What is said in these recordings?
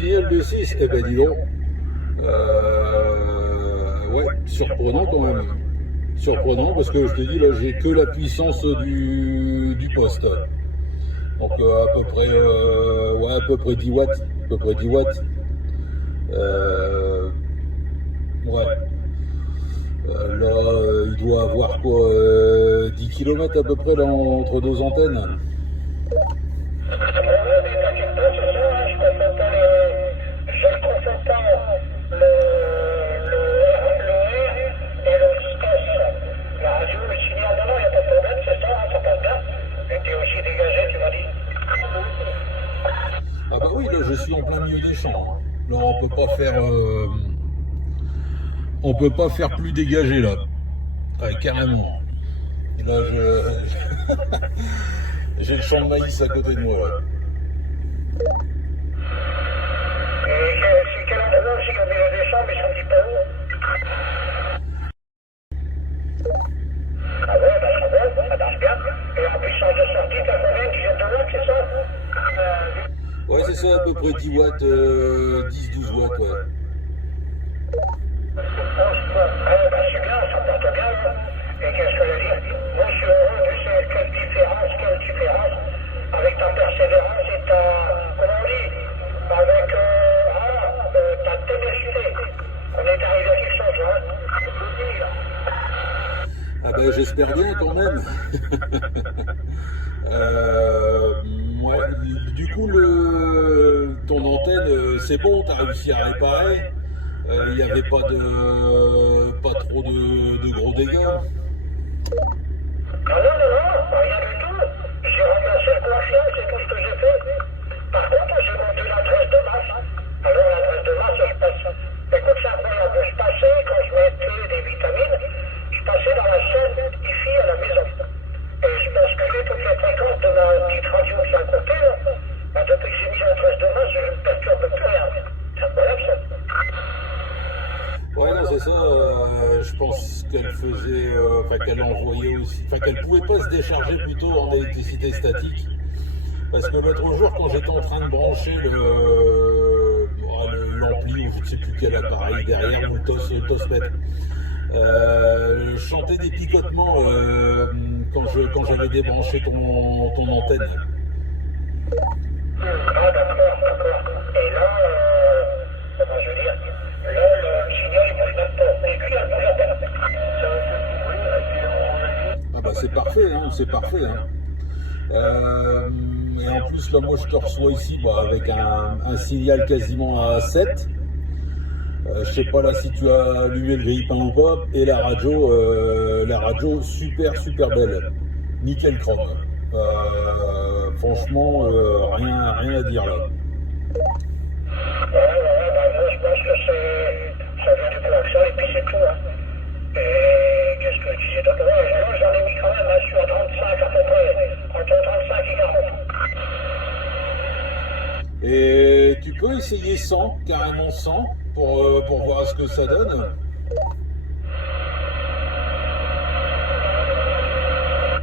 signal de 6, eh ben dis donc. Ouais, surprenant quand même. Surprenant parce que je te dis là j'ai que la puissance du poste. Donc à peu près 10 watts. À peu près 10 watts. Ouais. Il doit avoir quoi 10 km à peu près là, entre deux antennes. Ah bah oui, là je suis en plein milieu des champs. Là on peut pas faire plus dégagé là. Ouais, carrément. Et là j'ai le champ de maïs à côté de moi là. C'est quel endroit aussi au milieu des champs, mais je ne dis pas où. Ah ouais, bah ça va, ça marche bien. Et en puissance de sortie, t'as combien? Une dizaine de watts, c'est ça? Ouais, c'est ça, à peu près 10 watts, 10-12 watts, ouais. Ah, bah c'est bien, ça porte bien. Hein. Et qu'est-ce que je veux dire? Moi, je suis heureux, tu sais, quelle différence avec ta persévérance et ta, comment on dit, avec ta ténacité. On est arrivé à quelque chose, hein. Ah ben j'espère bien quand même. Ouais, du coup ton antenne c'est bon, t'as réussi à réparer. Il n'y avait pas trop de gros dégâts. Ah non, non, non, rien du tout. J'ai remplacé le coiffeur, c'est tout ce que j'ai fait. Par contre, j'ai monté l'adresse de masse. Alors, l'adresse de masse, je passe. Écoute, c'est incroyable. Je passais, quand je mettais des vitamines, je passais dans la chaîne ici à la maison. Et je basculais toutes les fréquences de ma petite radio qui est à côté, là. Bah, depuis que j'ai mis l'adresse de masse, je ne perturbe plus rien. C'est incroyable, ça. Ouais, non, c'est ça. Je pense qu'elle faisait, enfin qu'elle envoyait aussi, enfin qu'elle pouvait pas se décharger plutôt en électricité statique. Parce que l'autre jour, quand j'étais en train de brancher l'ampli ou je ne sais plus quel appareil derrière, ou le TOS-mètre, je chantais des picotements quand j'avais débranché ton antenne. Ah, d'accord, d'accord. Et là, comment je veux dire, là, le signal, il bouge même pas. L'aiguille, elle bouge à peine. Ah bah c'est parfait, hein, c'est parfait. Hein. Et en plus, là, moi, je te reçois ici avec un signal quasiment à 7. Je sais pas là si tu as allumé le grille-pain ou pas. Et la radio super, super belle. Nickel chrome. Franchement, rien à dire là. Ouais, bah, moi, je pense que ça vient du coaxial et puis c'est tout, hein. Et qu'est-ce que je disais d'autre? Ouais, moi, j'en ai mis quand même, là, je suis à 35 à peu près, entre 35 et 40. Et tu peux essayer 100, carrément 100, pour voir ce que ça donne.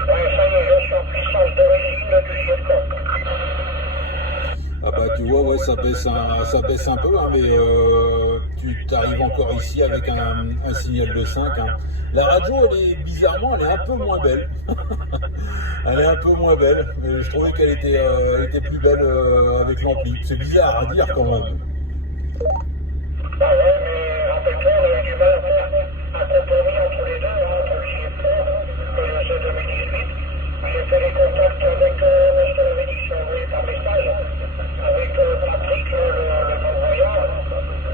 Ouais, ça y est, je suis en puissance d'origine du Vietcong. Ah bah tu vois, ouais, ça baisse un peu, hein, mais tu t'arrives encore ici avec un signal de 5. Hein. La radio, bizarrement, elle est un peu moins belle. Elle est un peu moins belle, mais je trouvais qu'elle était plus belle avec l'ampli. C'est bizarre à dire quand même. Bah ouais, mais rappelle-toi, on a eu du mal à faire un compromis entre les deux, hein, entre le Vietcong et le C2018. J'ai fait les contacts avec, je te l'avais dit, j'ai envoyé par message, avec Patrick, le convoyeur,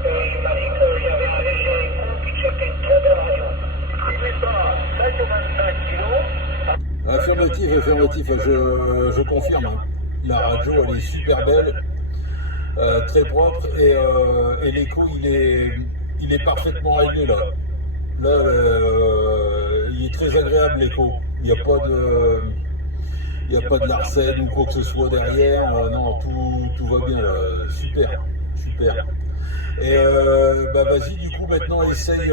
et il m'a dit qu'il y avait un léger écho, puis que c'était une très belle radio. C'est ça, 5,25 kilos. Affirmatif, je confirme. Hein. La radio, elle est super belle, très propre, et l'écho, il est parfaitement réglé là. Là, il est très agréable l'écho. Il n'y a pas de larcène ou quoi que ce soit derrière. Non, tout va bien là. Super, super. Et bah vas-y, du coup maintenant essaye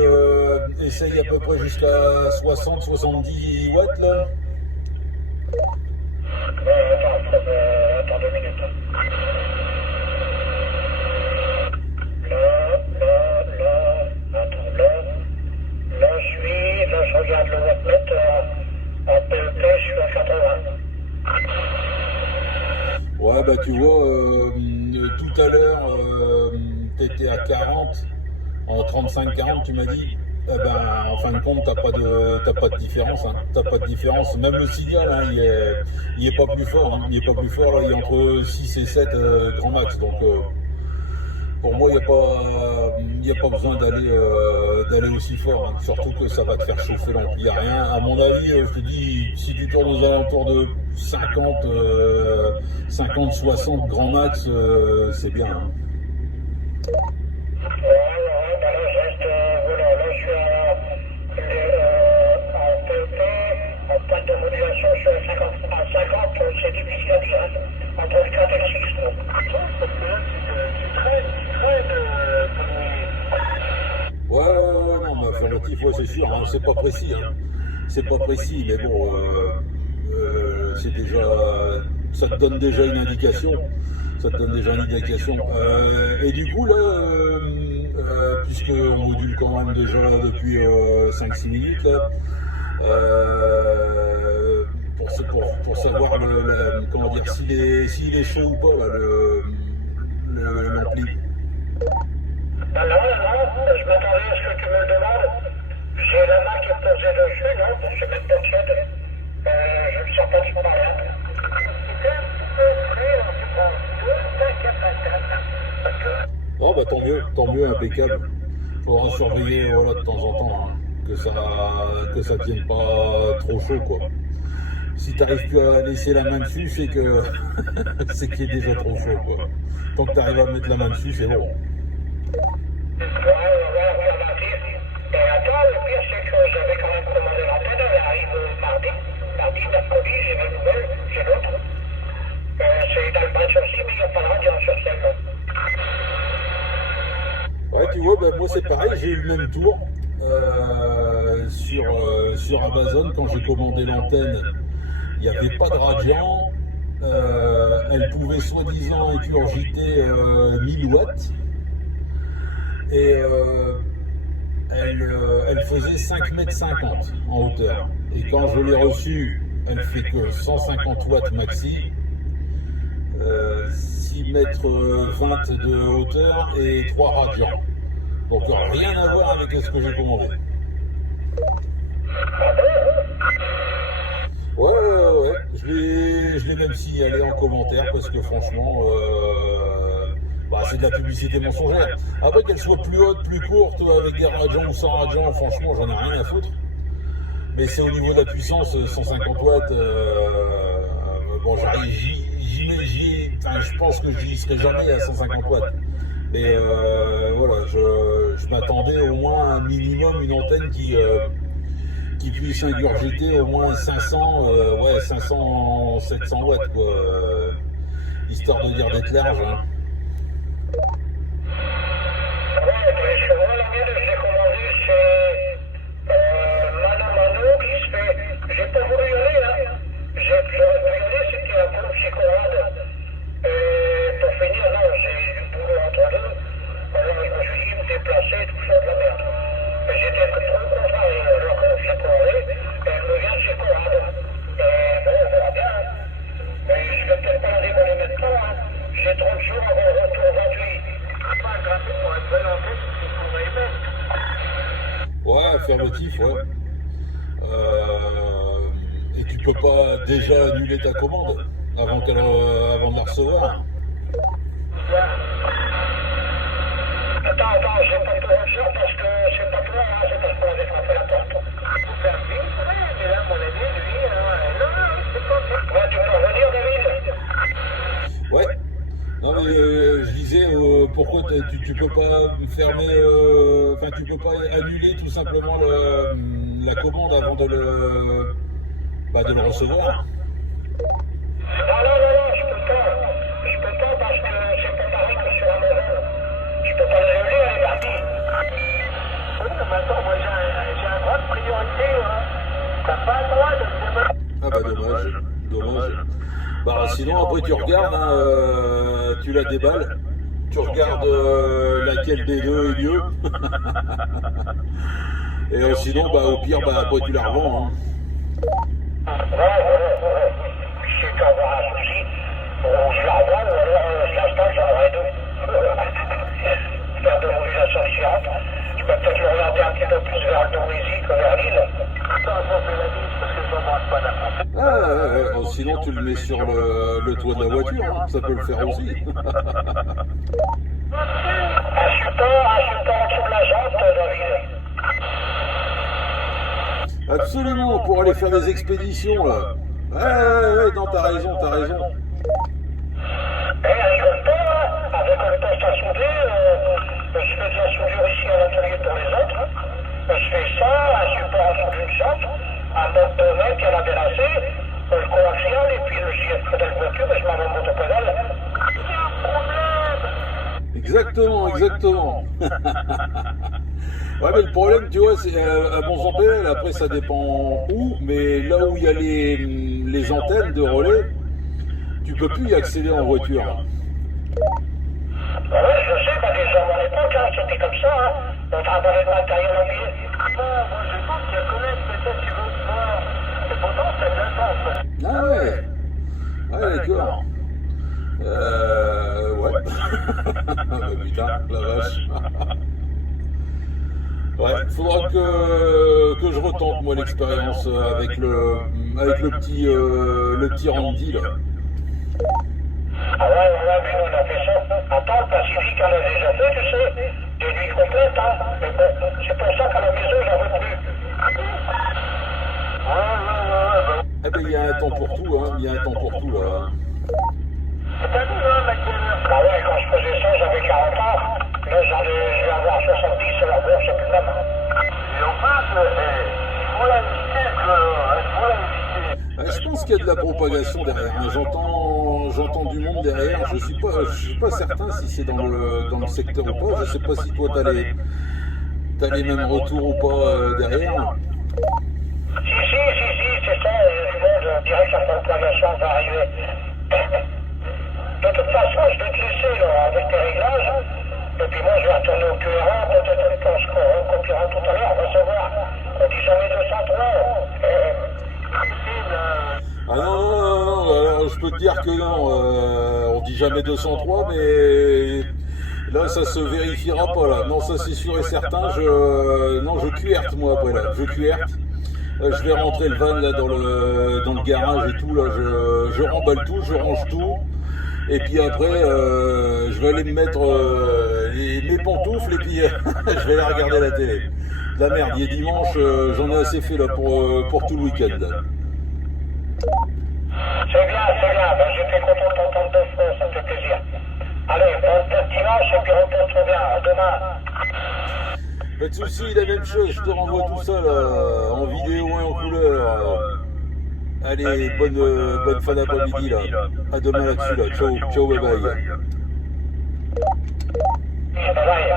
à peu près jusqu'à 60-70 watts là. Attends 2 minutes. bah tu vois, tout à l'heure, tu étais à 40, en 35-40, tu m'as dit. Eh ben, en fin de compte, t'as pas de différence. Hein. T'as pas de différence. Même le signal, hein, il est pas plus fort. Hein. Il est pas plus fort. Là, il est entre 6 et 7 grand max. Donc, pour moi, il n'y a pas besoin d'aller aussi fort. Hein. Surtout que ça va te faire chauffer l'ampli. Il n'y a rien. À mon avis, je te dis, si tu tournes aux alentours de 50, 60 grand max, c'est bien. Hein. C'est difficile à dire, hein. Entre le 4 et le 6, donc. Parce que là, tu traînes, Ouais, non, mais affirmatif, ouais, c'est sûr, hein, c'est pas précis, hein. C'est pas précis, mais bon, c'est déjà, ça te donne déjà une indication, et du coup, là, puisqu'on module quand même déjà depuis 5-6 minutes, là, pour savoir comment dire, s'il est chaud ou pas, là, l'ampli. Ben non, je m'attendais à ce que tu me le demandes. J'ai la main qui est posée dessus, non, je vais mettre ton tiède. Je ne sens pas du tout rien. Oh bah tant mieux, impeccable. Faudra surveiller voilà, de temps en temps, hein, que ça tienne pas trop chaud, quoi. Si t'arrives plus à laisser la main dessus, c'est que c'est qu'il est déjà trop chaud, quoi. Tant que t'arrives à mettre la main dessus, c'est bon. Ouais, affirmatif. Et attends, le pire, c'est que j'avais quand même commandé l'antenne, elle arrive mardi, mercredi, j'ai la nouvelle, j'ai l'autre. C'est dans le bas sur ci, mais il n'y a pas de radio sur celle-là. Ouais, tu vois, ben, moi c'est pareil, j'ai eu le même tour sur Amazon quand j'ai commandé l'antenne. Il n'y avait pas de radiant, elle pouvait soi-disant écurgiter 1000 watts et elle faisait 5,50 m en hauteur. Et quand je l'ai reçue, elle fait que 150 watts maxi, 6,20 m de hauteur et 3 radiants. Donc rien à voir avec ce que j'ai commandé. Ouais, je l'ai même signalé en commentaire parce que franchement, bah, c'est de la publicité mensongère. Après qu'elle soit plus haute, plus courte, avec des radians ou sans radians, franchement, j'en ai rien à foutre. Mais c'est au niveau de la puissance, 150 watts, bon, je pense que j'y serai jamais à 150 watts. Mais voilà, je m'attendais au moins un minimum, une antenne qui puisse ingurgiter au moins 500, 700 watts, quoi, histoire de dire d'être large. Hein. Ouais, je vois la mienne, j'ai commandé chez Mano qui se fait. J'ai pas voulu y aller, hein. J'aurais pu y aller, c'était un boulot chez Conrad. Pour finir, non, j'ai eu du boulot entre deux. Alors je me suis dit, me déplacer, tout ça, de la merde. Mais j'étais trop contrarié, alors que j'ai pas allé, et je me viens de chez Conrad. Et bon, on verra bien. Mais je vais peut-être pas la démolir maintenant, hein. J'ai 30 jours avant le retour gratuit. Pas gratuit pour être bonne antenne, il pourrait y mettre. Ouais, affirmatif, ouais. Et tu peux pas déjà annuler ta commande avant de la recevoir. Attends, j'ai pas tout reçu parce que c'est pas toi, hein, c'est parce qu'on avait frappé la porte. Pour faire vite, ouais, mais là, mon ami, lui, non, c'est pas ça. Ouais, tu peux revenir, David? Ouais. Non mais je disais pourquoi tu peux pas fermer, enfin tu peux pas annuler tout simplement la commande avant de le recevoir. Non, je peux pas. Je peux pas parce que c'est pas pareil que sur Amazon. Je peux pas l'annuler, elle est partie. Oui, mais maintenant, moi j'ai un droit de priorité, hein. T'as pas le droit de me demander. Ah bah dommage. Bah sinon après tu regardes, hein, tu la déballes, tu regardes laquelle des deux est mieux. Et sinon bah au pire bah après tu la revends. Hein. Ouais. Je sais qu'avoir un souci. Ou je la revois, ou alors je l'installe, j'en aurai deux. Faire de modulation différente. Je peux peut-être l'orienter un petit peu plus vers le Dormézy que vers l'île. Oh, sinon tu le mets sur le toit de la voiture, hein. Ça peut le faire aussi. Un support en dessous de la jante, David. Absolument, pour aller faire des expéditions là. Ouais, non, t'as raison, t'as raison. Et rigole pas, hein, avec le poste à souder, je fais de la soudure ici à l'atelier pour les autres. Je fais ça, un support en dessous d'une jante, un mode de mètre qui a la délassée, le coaxial et puis le JF pédale voiture et je m'en vais en motopédale. Exactement, exactement. Ouais, mais le problème, tu vois, c'est à Bonzambel, après ça dépend où, mais là où il y a les antennes de relais, tu peux plus y accéder en voiture. Ouais, je sais, bah déjà à mon époque, hein, c'était comme ça, hein. On travaillait le matériel en billet. Moi, je pense qu'il y a quand même peut-être tu veux voir. Et pourtant, c'est bien ça, Ah ouais. Ouais, d'accord. Ouais. Oh, putain, la vache. Ouais, faudra que je retente moi l'expérience avec le petit Randy là. Ah ouais, mais nous on a fait ça. Attends, le Pacifique, on l'a déjà fait, tu sais. Des nuits complètes, hein. Mais bon, c'est pour ça qu'à la maison, j'en veux plus. Eh ben, il y a un temps pour tout, hein. Il y a un temps pour tout, là. T'as vu, hein, McDonald's? Ah ouais, quand je faisais ça, j'avais 40 ans. Là, je vais avoir 70, alors bon, c'est plus le même. Et en fait, il faut l'inviter, Je pense qu'il y a de la propagation derrière. Hein. J'entends du monde derrière. Je suis pas certain si c'est dans le secteur ou pas. Je sais pas si toi t'as les mêmes retours ou pas derrière. Si, c'est ça, du monde, on dirait que la propagation va arriver. De toute façon, je vais te laisser là, avec tes réglages, et puis moi je vais retourner au QRA, peut-être qu'on se recopiera tout à l'heure, on va savoir. On dit jamais 203. Ah non, alors je peux te dire que non, on dit jamais 203, mais là ça se vérifiera pas là. Non, ça c'est sûr et certain, je QRT moi après là, je QRT. Je vais rentrer le van là dans le garage et tout là, je remballe tout, je range tout. Et puis après, je vais aller me mettre mes pantoufles et puis je vais aller regarder la télé. La merde, il est dimanche, j'en ai assez fait là pour tout le week-end. C'est bien, ben, j'étais content de t'entendre deux fois, ça me fait plaisir. Allez, bon dimanche et puis repose-toi bien, à demain. Pas de soucis, la même chose, je te renvoie tout ça là, en vidéo et en couleur. Allez, bonne fin d'après-midi là. À demain là-dessus là. Ciao, bye bye. Bye bye.